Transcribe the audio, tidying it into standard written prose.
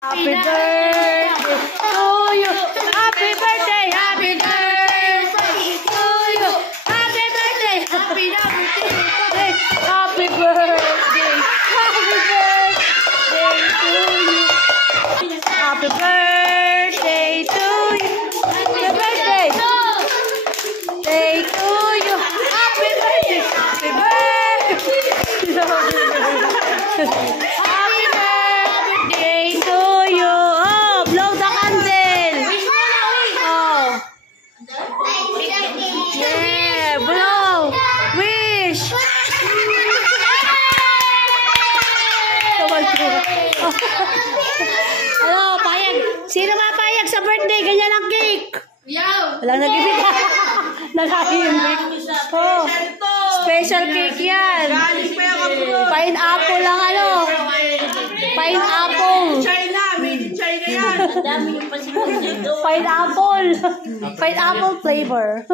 Happy birthday to you. Happy birthday, happy birthday to you. Happy birthday, happy birthday, happy birthday, happy birthday to you. Happy birthday to you. Happy birthday to you. Happy birthday, happy birthday. Ano, payag? Sino mapayag sa birthday? Ganyan ang cake. Walang nag-ibig. Nag-ibig. Oh, special cake yan. Pineapple lang ano. Pineapple. China, made in China yan. Pineapple. Pineapple flavor.